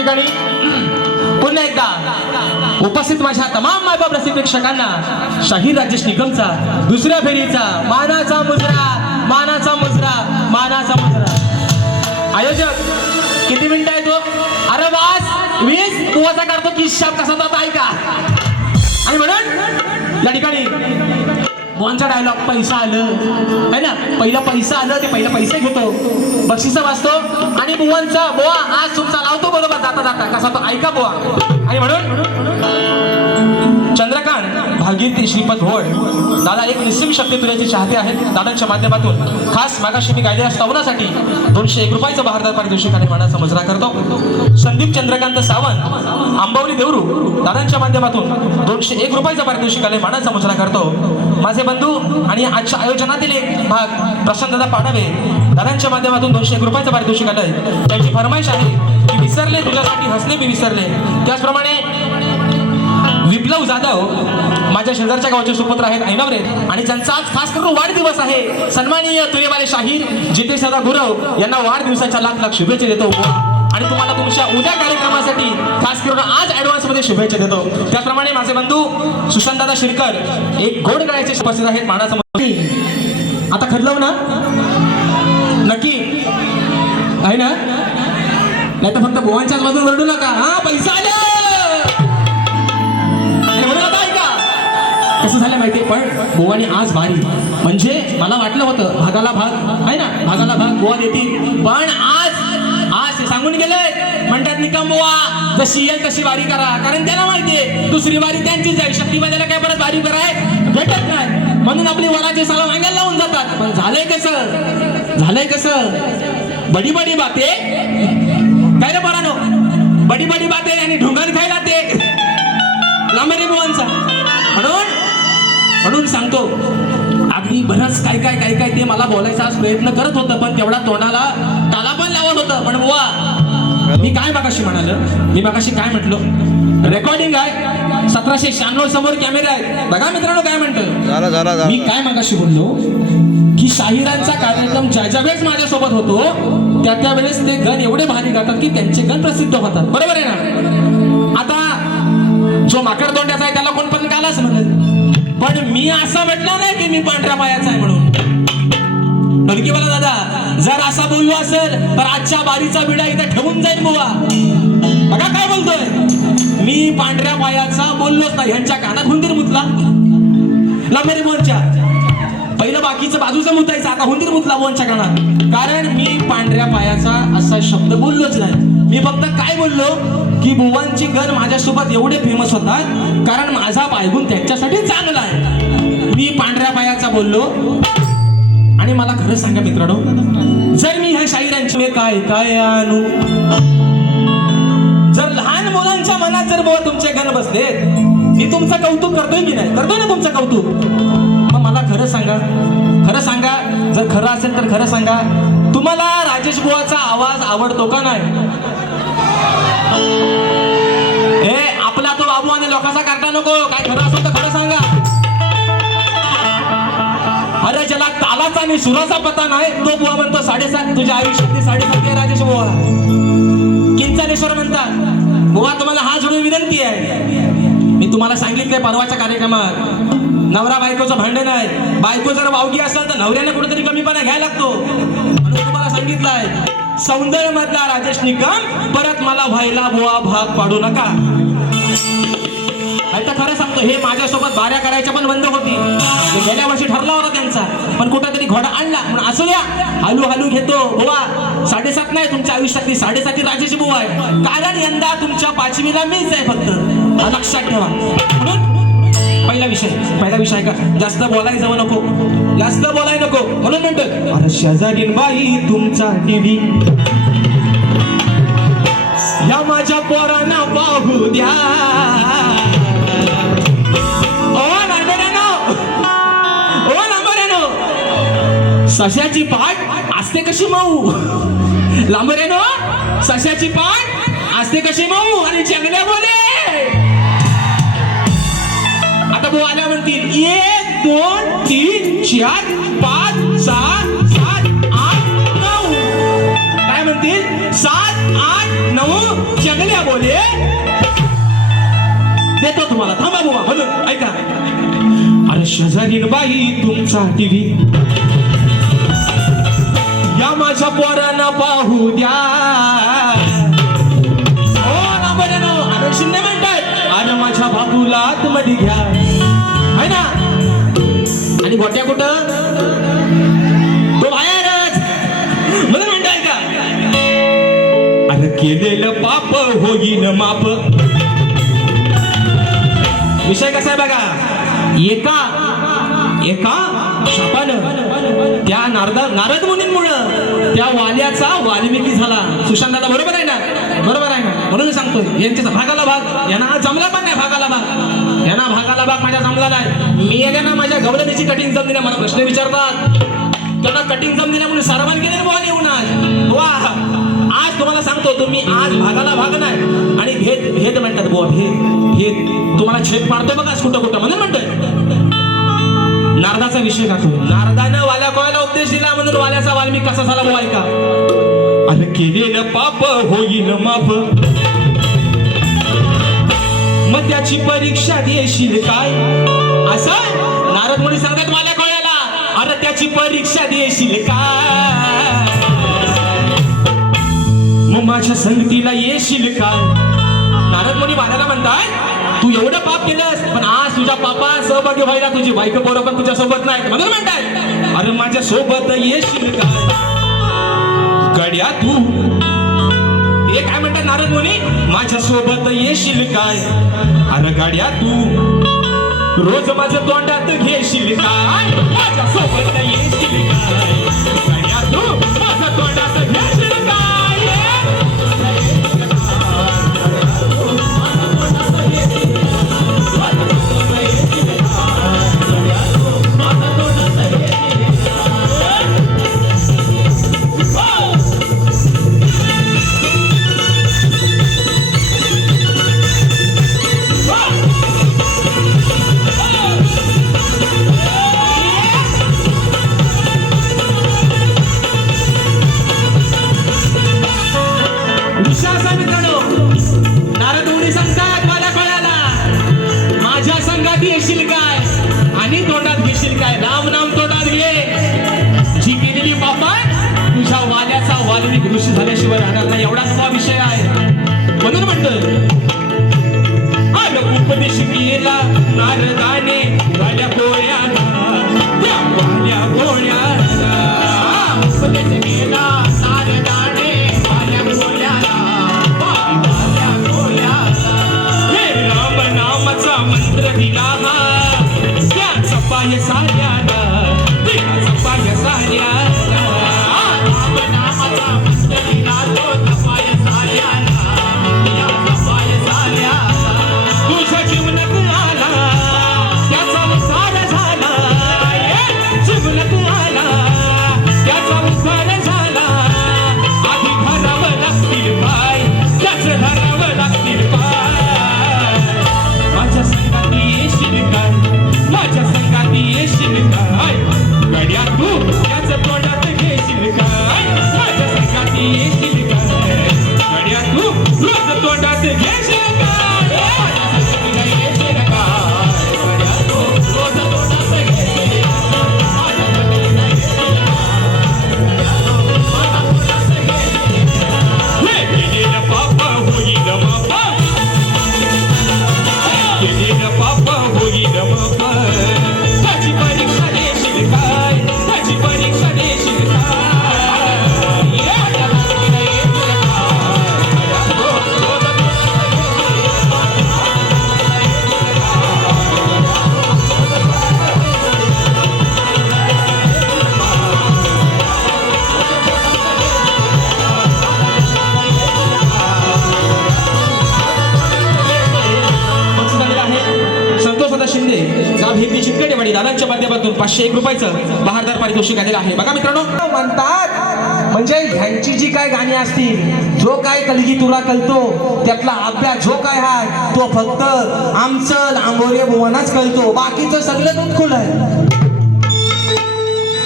ठिकाणी. पुन्हा एकदा. उपस्थित माझ्या तमाम मायबाप रसिक प्रेक्षकांना शाहीर राजेश निगमचा दुसऱ्या फेरीचा मानाचा मुजरा मानाचा मुजरा मानाचा मुजरा. आयोजक किती मिनिटं आहे तो हो? अरे वास वीस. करतो कि शाप कसा जाता ऐका. आणि म्हणून या ठिकाणी मोहनचा डायलॉग पैसा आलं. है ना? पहिला पैसा आलं ते पहिला पैसे घेतो. बक्षीस वाचतो. आणि बुवांचा बुवा आज तुमचा लावतो बरोबर जाता जाता. कसा तो? ऐका बुवा. आणि म्हणून. चंद्रकांत. भागीरथी श्रीपद भोळ. दादा एक निस्सिम शक्ती तुझ्याचे चाहते आहेत दादांच्या माध्यमातून. खास मागाशी मी गायलेल्या स्तवनासाठी दोनशे एक रुपयाचं पारितोषिक आणि मनाचा मजरा करतो. संदीप चंद्रकांत सावंत आंबवली देवरू दादांच्या माध्यमातून दोनशे एक रुपयाचा पारितोषिक आणि मानाचा मजरा करतो. माझे बंधू आणि आजच्या आयोजनातील एक भाग प्रशांतदा पाडवे दादांच्या माध्यमातून दोनशे एक रुपयाचं पारितोषिक आलंय. त्यांची फरमाईश आहे की विसरले तुझ्यासाठी हसले मी विसरले. त्याचप्रमाणे बिप्लव जाधव हो? माझ्या शेजारच्या गावचे सुपुत्र आहेत ऐनवरे. आणि त्यांचा आज खास करून वाढदिवस आहे. सन्माननीय तुरेवाले शाहीर जितेश सदा गुरव यांना वाढदिवसाच्या लाख लाख शुभेच्छा देतो. आणि तुम्हाला तुमच्या उद्या कार्यक्रमासाठी खास करून आज ऍडव्हान्समध्ये शुभेच्छा देतो. त्याचप्रमाणे माझे बंधू सुशांतदादा शिरकर एक गोड गळ्याचे उपस्थित आहेत मानासमोर. आता खरलव ना? नक्की. आहे ना? नाही तर फक्त गोवांच्याच मधून रडू नका. हा पैसा आले गोवाने आज भारी म्हणजे मला वाटलं होतं भागाला भाग आहे ना? भागाला भाग गोवा देतील. पण आज आज सांगून गेलंय म्हणतात निकम बोवा जशी येईल तशी वारी करा. कारण त्याला माहितीये दुसरी वारी त्यांचीच आहे. शक्ती काय परत वारी कराय भेटत नाही. म्हणून आपली वराचे साला मागायला लावून जातात. पण झालंय कसं? झालंय कसं? बडी बडी बाते. काय रे बरानो बडी बडी बाते आणि ढोंगर खायला ते. लांबरे म्हणून म्हणून सांगतो अगदी बरंच काय काय काय काय ते मला बोलायचा आज प्रयत्न करत होतं पण तेवढा तोंडाला ताला पण लावत होतं. पण बुवा मी काय मागाशी म्हणाल? मी मागाशी काय म्हटलं? रेकॉर्डिंग आहे. सतराशे शहाण्णव समोर कॅमेरे आहेत बघा मित्रांनो काय म्हणतं. मी काय मागाशी बोललो? की शाहिरांचा कार्यक्रम ज्या ज्या वेळेस माझ्यासोबत होतो त्या त्या वेळेस ते गण एवढे भारी गातात की त्यांचे गण प्रसिद्ध होतात. बरोबर आहे ना? आता जो माकड तोंड्याचा आहे त्याला कोण पण कालाच म्हणेल. पण मी असं म्हटलं नाही की मी पांढऱ्या पायाचा आहे म्हणून. मला दादा जर असा बोललो असेल तर आजच्या बारीचा बिडा इथं ठेवून जाईल बुवा. बघा काय बोलतोय. मी पांढऱ्या पायाचा बोललोच नाही ह्यांच्या कानात हुंदीर मुतला. लांबेरी मोर्चा पहिलं बाकीचं बाजूचं मुतायचं आता हुंदीर मुतला बोनच्या कानात. कारण मी पांढऱ्या पायाचा असा शब्द बोललोच नाही. मी फक्त काय बोललो? की बुवांची गण माझ्यासोबत एवढे फेमस होतात कारण माझा पायगुण त्यांच्यासाठी चांगला आहे. मी पांढऱ्या पायाचा बोललो. आणि मला खरं सांगा मित्रांनो जर मी ह्या शाहिरांचे काय काय आणू? जर लहान मुलांच्या मनात जर बुवा तुमचे गण बसले मी तुमचं कौतुक करतोय की नाही? करतोय ना तुमचं कौतुक? मग मला खरं सांगा. खरं सांगा. जर खरं असेल तर खरं सांगा. तुम्हाला राजेश बुवाचा आवाज आवडतो का नाही? हे आपला तो बाबू आणि लोकांचा काटा नको. काय खरं असेल तर खरं सांगा. अरे ज्याला तालाचा आणि सुराचा पता नाही तो बुवा म्हणतो साडेसात तुझ्या आयुष्यातली साडेसात आहे राजेश बुवा. किंचालेश्वर म्हणतात बुवा तुम्हाला हा जोडून विनंती आहे. मी तुम्हाला सांगितलंय परवाच्या कार्यक्रमात. नवरा बायकोचं भांडण आहे. बायको जर वावगी असेल तर नवऱ्याने कुठेतरी कमीपणा घ्यायला लागतो. सांगितलंय. सौंदर्य मधला राजेश निकम परत मला व्हायला बुवा भाग पाडू नका. नाही तर खरं सांगतो हे माझ्यासोबत बाऱ्या करायच्या पण बंद होती. गेल्या वर्षी ठरला होता त्यांचा पण कुठेतरी घोडा आणला. पण असू द्या हलू हलू घेतो. बुवा साडेसात नाही तुमच्या आयुष्यातली साडेसाती राजेश बुवा आहे. कारण यंदा तुमच्या पाचवीला मीच आहे फक्त. लक्षात ठेवा. म्हणून पहिला विषय पहिला विषय आहे का जास्त बोलायला जाऊ नको. जास्त बोलाय नको. म्हणून म्हणतो अरे शेजारीन बाई तुमचा टीव्ही या माझ्या पोरांना पाहू द्या. ओ ओ सश्याची पाठ असते कशी मऊ? लांबोऱ्यानो सश्याची पाठ असते कशी माऊ? आणि जंगल्या बोले चार पाच सहा सात आठ नऊ. काय म्हणतील? सात आठ नऊ जगल्या बोले. देतो तुम्हाला. थांबा बुवा म्हणून ऐका. अरे शेजारीन बाई तुमचा टीव्ही या माझ्या पोरांना पाहू द्या. हो ना बरं ना आनंद शिंदे म्हणतात अरे माझ्या बाबूला आतमध्ये घ्या. है ना? आणि गोट्या कुठं? तो बाहेरच. म्हणून म्हणताय का? अरे केलेलं पाप होईन माप. विषय कसा आहे बघा? एका एका शापानं त्या नारद नारद मुनींमुळं त्या वाल्याचा वाल्मिकी झाला. सुशांताचा बरोबर आहे ना? बरोबर आहे ना? म्हणून सांगतोय यांच्या भागाला भाग यांना जमला पण नाही भागाला भाग. यांना भागाला भाग माझ्या जमला नाही मी यांना ना माझ्या गवलनीची कठीण जमली नाही मला प्रश्न विचारतात. त्यांना कठीण जम दिल्या म्हणून सारवान गेले बुवा येऊन आज. वा आज तुम्हाला सांगतो तुम्ही आज भागाला भाग नाही. आणि भेद भेद म्हणतात बुवा भेद भेद. तुम्हाला छेद पाडतोय बघा कुठं कुठं म्हणून म्हणतोय. नारदाचा विषय गाठो नारदानं वाल्या कोणाला उपदेश दिला? म्हणून वाल्याचा वाल्मिक कसा झाला बुवा ऐका. अरे केलेलं पाप होईल माप. मग त्याची परीक्षा देशील काय? असं? नारद मुनी सांगतात मला कोणाला? अरे त्याची परीक्षा देशील काय? मग माझ्या संगतीला येशील काय? नारद मुनी महाराला म्हणतात तू एवढं पाप केलंस पण आज तुझ्या पापा सहभागी व्हायला तुझी बायको पोरं पण तुझ्या सोबत नाही म्हणून म्हणताय अरे माझ्या सोबत येशील काय गड्या तू. हे काय म्हणतात नारद मुनी? माझ्या सोबत येशील काय अरे गाड्या तू. रोज माझ्या तोंडात घेशील काय माझ्या सोबत येशील काय गाड्या तू माझ्या तोंडात घेशील वाल्मिक झाल्याशिवाय राहणार नाही एवढाच हा विषय आहे. म्हणून म्हणत आलं उपदेश केला नारदाने झाल्या गोळ्याला त्या उपदेश केला नारदाने वाल्या गोळ्याला वाल्या हे राम नामाचा मंत्र दिला हा. त्या पाय साऱ्या पाचशे एक रुपयाचं बहारदार पारितोषिक आलेलं आहे. बघा मित्रांनो. म्हणतात म्हणजे ह्यांची जी काय गाणी असतील जो काय कलगी तुला कळतो त्यातला अभ्यास जो काय हाय तो फक्त आमचं आंबोरे भुवनाच कळतो. बाकीचं सगळं दूध खुल आहे?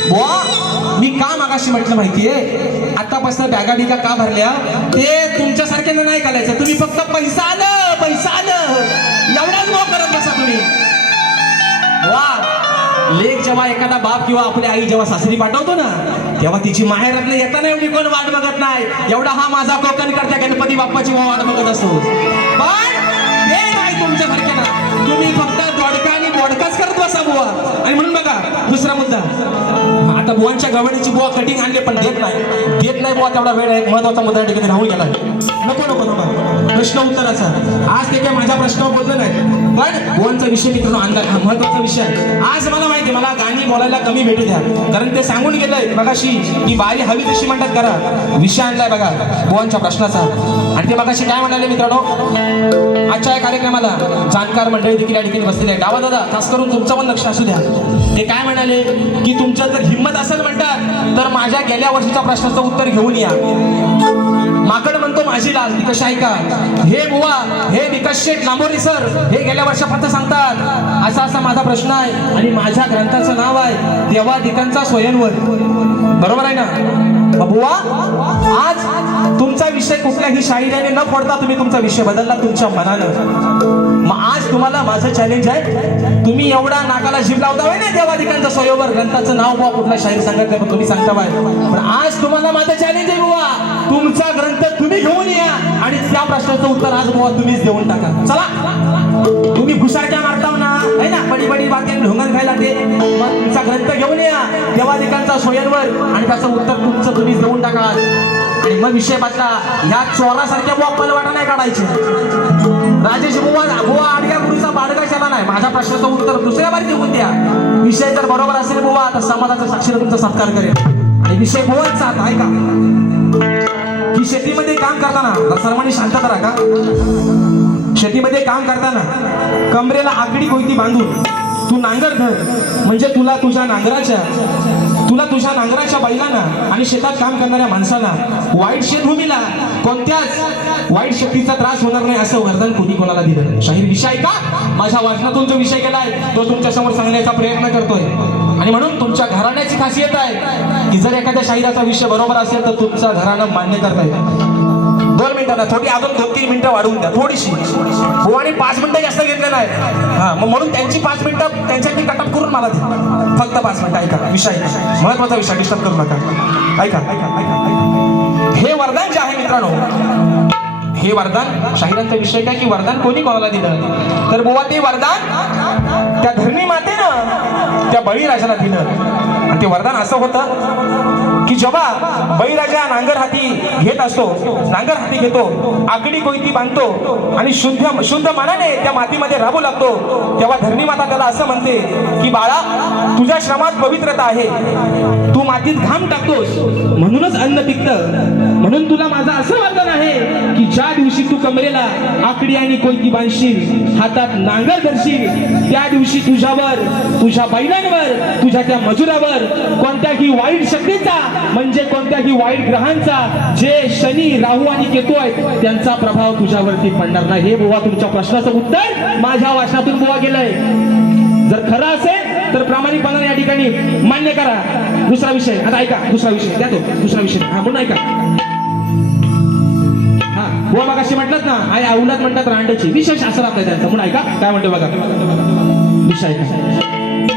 बुवा मी का मागाशी म्हटलं माहितीये? आतापासून बॅगा बिगा का भरल्या? ते तुमच्यासारख्यांना नाही करायचं तुम्ही फक्त पैसा आला जेव्हा एखादा बाप किंवा आपली आई जेव्हा सासरी पाठवतो ना तेव्हा तिची माहेरातनं येताना एवढी कोण वाट बघत नाही. एवढा हा माझा कोकण करता गणपती बाप्पाची वाट बघत असतो. पण ते नाही तुमच्यासारखे ना तुम्ही फक्त दोडका आणि बोडकाच करत बसा बुवा. आणि म्हणून बघा दुसरा मुद्दा. आता बुवांच्या गवडीची बुवा कटिंग आणली पण देत नाही. देत नाही बुवा तेवढा वेळ आहे. एक महत्त्वाचा मुद्दा ठिकाणी राहून गेला. नको नको नको. प्रश्न उत्तराचा. आज ते काय माझ्या प्रश्नावर बोललं नाही. पण बुवांचा विषय मित्रांनो अंदाज हा महत्त्वाचा विषय आहे. आज मला माहिती मला गाणी बोलायला कमी भेटू द्या. कारण ते सांगून गेलंय बघाशी की बाई हवी तशी म्हणतात करा. विषय आणलाय बघा बुवांच्या प्रश्नाचा. आणि ते बघाशी काय म्हणाले मित्रांनो? आजच्या या कार्यक्रमाला जाणकार मंडळी देखील या ठिकाणी बसलेले आहे डावा दादा खास करून तुमचं पण लक्ष असू द्या. ते काय म्हणाले? की तुमच्या जर हिंमत असेल म्हणतात तर माझ्या गेल्या वर्षीच्या प्रश्नाचं उत्तर घेऊन या. माकड माझी लाल ती कशी ऐका हे बुवा हे विकास शेठ लांबोरी सर हे गेल्या वर्षापर्यंत सांगतात. असा असा माझा प्रश्न आहे आणि माझ्या ग्रंथाचं नाव आहे देवा दिकांचा स्वयंवर. बरोबर आहे ना? बुवा आज तुमचा विषय कुठल्याही शाहिराने न पडता तुम्ही तुमचा विषय बदलला तुमच्या मनानं. माझं चॅलेंज आहे. तुम्ही एवढा नाकाला शिव लावता होय ना देवाधिकांचा स्वयंवर? ग्रंथाचं नाव बुवा कुठला शाहीर सांगत नाही पण तुम्ही सांगता बाय पण आज तुम्हाला माझं चॅलेंज आहे बुवा. तुमचा ग्रंथ तुम्ही घेऊन या आणि त्या प्रश्नाचं उत्तर आज बुवा तुम्हीच देऊन टाका. चला. तुम्ही घुसारक्या मारताव हो ना है ना? बडी बडी बाकी ढोंगण खायला ते. मग तुमचा ग्रंथ घेऊन या. देवादिकांचा स्वयंवर आणि त्याचं उत्तर तुमचं तुम्हीच देऊन टाका आणि मग विषय बदला. ह्या चोरासारख्या बुवा पलवाडा नाही काढायचे. राजेश बुवा बुवा आडग्या गुरुचा बाडगाशाला नाही. माझ्या प्रश्नाचं उत्तर दुसऱ्या बारी देऊन द्या. विषय जर बरोबर असेल बुवा तर समाजाचा साक्षीला तुमचा सत्कार करेल. आणि विषय बुवांचा आता ऐका. की शेतीमध्ये काम करताना जरा सर्वांनी शांतता राखा शेतीमध्ये काम करताना कमरेला आकडी कोयती बांधून तू नांगर धर. म्हणजे तुला तुझ्या नांगराच्या तुला तुझ्या नांगराच्या बैलांना आणि शेतात काम करणाऱ्या माणसाला वाईट शेतभूमीला कोणत्याच वाईट शक्तीचा त्रास होणार नाही असं वरदान कोणी कोणाला दिलं नाही. शाहीर विषय का? माझ्या वाचनातून जो विषय केलाय तो तुमच्यासमोर सांगण्याचा प्रयत्न करतोय. आणि म्हणून तुमच्या घराण्याची खासियत आहे की जर एखाद्या शाहिराचा विषय बरोबर असेल तर तुमचा घराणं मान्य करता येईल. दोन मिनिटांना थोडी अजून दोन तीन मिनिटं वाढवून द्या थोडीशी. बुवाने पाच मिनिटं जास्त घेतले नाही. हा मग म्हणून त्यांची पाच मिनिटं त्यांच्यात मी कटअप करून मला द्या. फक्त पाच मिनिटं ऐका. विषय महत्त्वाचा विषय डिस्टर्ब करू नका. ऐका ऐका ऐका हे वरदान जे आहे मित्रांनो हे वरदान शाहिरांचा विषय काय की वरदान कोणी कोणाला दिलं? तर बुवा ते वरदान त्या धरणी मातेनं त्या बळीराजाला दिलं. आणि ते वरदान असं होतं की जेव्हा बळीराजा नांगर हाती घेत असतो नांगर हाती घेतो आकडी कोयती बांधतो आणि शुद्ध शुद्ध मनाने त्या मातीमध्ये राबू लागतो तेव्हा धरणी माता त्याला असं म्हणते की बाळा तुझ्या श्रमात पवित्रता आहे. तू मातीत घाम टाकतोस. म्हणूनच अन्न पिकतं. म्हणून तुला माझं असं वर्तन आहे की ज्या दिवशी तू कमरेला आकडी आणि कोयती बांधशील हातात नांगर धरशील त्या दिवशी तुझ्यावर तुझ्या बैलांवर तुझ्या त्या मजुरावर कोणत्याही वाईट शक्तीचा म्हणजे कोणत्याही वाईट ग्रहांचा जे शनी राहू आणि केतू आहेत त्यांचा प्रभाव तुझ्यावरती पडणार नाही. हे बुवा तुमच्या प्रश्नाचं उत्तर माझ्या वाचनातून बुवा गेलंय. जर खरं असेल तर प्रामाणिकपणाने या ठिकाणी मान्य करा. दुसरा विषय आता ऐका दुसरा विषय द्या तो दुसरा विषय. हा म्हणून ऐका. हा बुवा मग अशी म्हटलं ना आई अवलाद म्हणतात रांडेची. विशेष असं आहे त्यांचं म्हणून ऐका. काय म्हणतो बघा. विषय ऐका.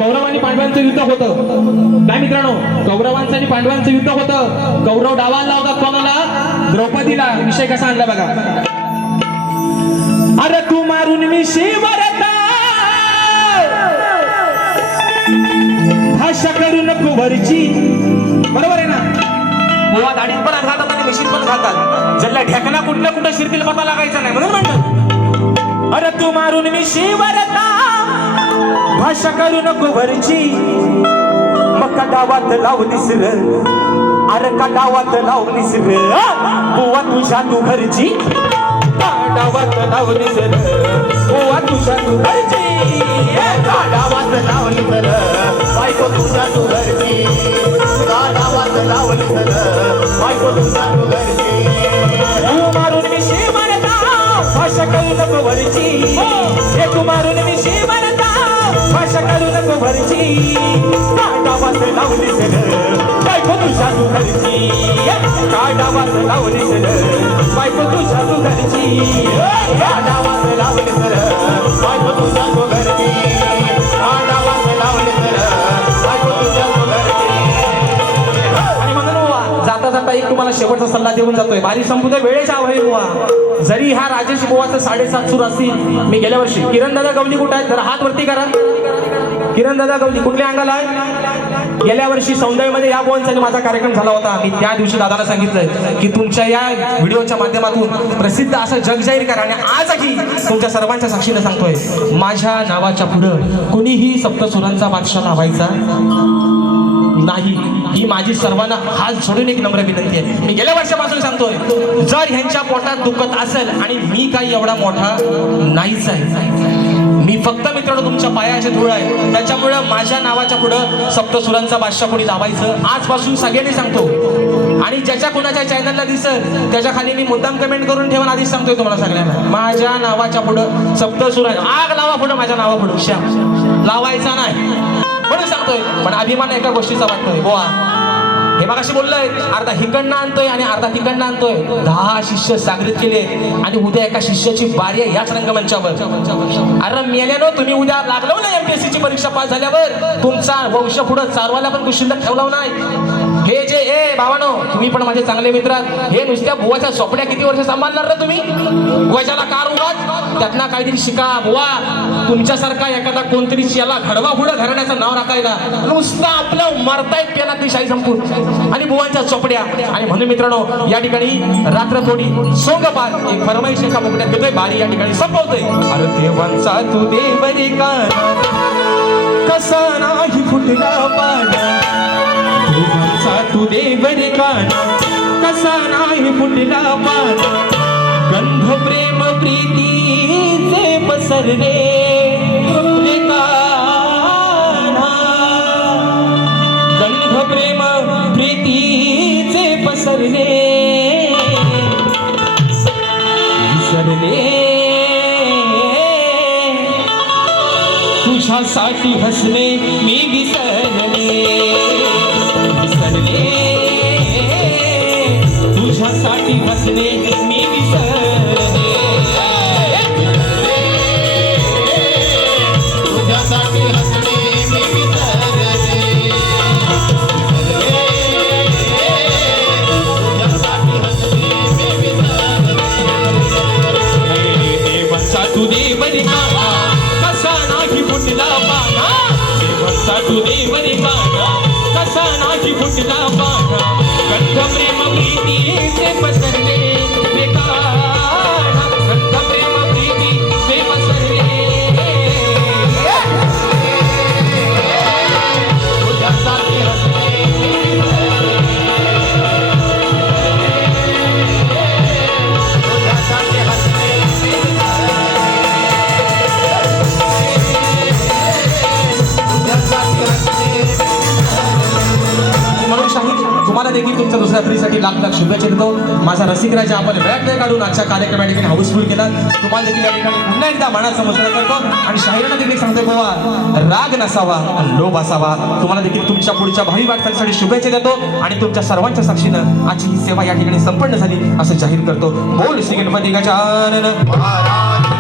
कौरव आणि पांडवांचं युद्ध होतं. काय मित्रांनो? कौरवांचं आणि पांडवांचं युद्ध होतं. कौरव डावाला होता कोणाला? द्रौपदीला. विषय कसा आणला बघा. अरे तू मारून मी शिवरता भाषा करू नको वरची बरोबर आहे ना? तेव्हा दाढीत पण घालतात आणि मिशीत पण घालतात. जल्ला ढेकणा कुठल्या कुठं शिरतील पता लागायचा नाही. म्हणून म्हणतात अरे तू मारून मी शिवरता भाषा करू नको वरची. मग का डावात लाव निसर अरे का गावात लाव निसर बुवा तुझ्या तू घरची. गावात लाव निसर बुवा तुझ्या तू घरची. गावात लाव निसर बायको तुझ्या तू घरची. गावात लाव निसर बायको तुझ्या तू घरची. तू मारून मिशी म्हणता भाषा करू नको वरची. हे तू मारून मी मिशी म्हणता भाषा भरची काटावास लावली सर बायको तुझ्या तू काटावास लावली सर बायको तुझ्या तू काटावास लावली लावले बायको तुझ्या तू घरची आडावात लावले बायको तुझा तू आणि म्हणून जाता जाता एक तुम्हाला शेवटचा सल्ला देऊन जातोय. भारी संपूर्ण वेळेच्या अभावी बुवा. जरी हा राजेश बुवाचा साडेसात सूर असतील मी गेल्या वर्षी किरण दादा गवली कुठे आहेत? तर हात वरती करा. किरण दादा गवली कुठल्या अंगाला आहे? गेल्या वर्षी सौंदर्यमध्ये या बोनसाठी माझा कार्यक्रम झाला होता. मी त्या दिवशी दादाला सांगितलंय की तुमच्या या व्हिडिओच्या माध्यमातून प्रसिद्ध असं जग जाहीर करा आणि आजही तुमच्या सर्वांच्या साक्षीने सांगतोय माझ्या नावाच्या पुढं कुणीही सप्तसुरांचा बादशाह लावायचा नाही. ही माझी सर्वांना हात सोडून एक नम्र विनंती आहे. मी गेल्या वर्षापासून सांगतोय जर ह्यांच्या पोटात दुखत असेल आणि मी काही एवढा मोठा नाहीच आहे मी फक्त मित्रांनो तुमच्या पायाचे धूळ आहे. त्याच्यामुळं माझ्या नावाच्या पुढं सप्तसुरांचा बादशाह कोणी लावायचं आजपासून सगळ्यांनी सांगतो. आणि ज्याच्या कुणाच्या चॅनलला दिसत त्याच्याखाली मी मुद्दाम कमेंट करून ठेवून आधीच सांगतोय तुम्हाला सगळ्यांना. माझ्या नावाच्या पुढं सप्तसुरा आग लावा पुढं माझ्या नावा पुढं श्याम लावायचा नाही. म्हणून सांगतोय पण अभिमान एका गोष्टीचा वाटतोय. बोवा हे मग अशी अर्धा हिकडनं आणतोय आणि अर्धा तिकडनं आणतोय. दहा शिष्य सागरीत केले आणि उद्या एका शिष्याची बारी आहे याच रंगमंचावर. अरे मेल्यानो तुम्ही उद्या लागलो ना एमपीएससी ची परीक्षा पास झाल्यावर? तुमचा वंश पुढे चालवायला पण कुशिल्लक ठेवला नाही. हे जे ए भावानो तुम्ही पण माझे चांगले मित्र हे नुसत्या बुवाच्या सोपड्या किती वर्ष सांभाळणार ना तुम्ही? वजाला कार उगाच त्यातनं काहीतरी शिका बुवा. तुमच्यासारखा एखादा कोणतरी याला घडवा पुढं घराण्याचं नाव राखायला. नुसतं आपलं मरतायत त्याला ती शाही संपून. आणि बुवांच्या चोपड्या. आणि म्हणून मित्रांनो या ठिकाणी रात्र थोडी सोंग पार. एक फरमाईश एका बोकड्यात घेतोय. भारी या ठिकाणी संपवतोय. अरे देवांचा तू देवरी का कसा नाही फुटला पाना देवांचा तू देवरी का कसा नाही फुटला पाना गंध प्रेम प्रीतीचे पसरले. गंध प्रेम प्रीतीचे पसरले. विसरले. तुझ्यासाठी हसले मी विसरले. विसरले. तुझ्यासाठी हसले देवाचा तू माना कसा नाही फुटला पाना? देवाचा तू देवरी माना कसा नाही फुटला पाना? देखील तुमच्या दुसऱ्या फ्रीसाठी लाख लाख शुभेच्छा देतो. माझा रसिकराजा आपण वेळात वेळ काढून आजच्या कार्यक्रम या ठिकाणी हाऊसफुल केला. तुम्हाला देखील या ठिकाणी पुन्हा एकदा मनाचा मुसरा करतो. आणि शाहिरांना देखील सांगतोय बाबा राग नसावा लोभ असावा. तुम्हाला देखील तुमच्या पुढच्या भावी वाटचालीसाठी शुभेच्छा देतो. आणि तुमच्या सर्वांच्या साक्षीनं आजची ही सेवा या ठिकाणी संपन्न झाली असं जाहीर करतो. बोल श्री गणपती गजानन. महाराज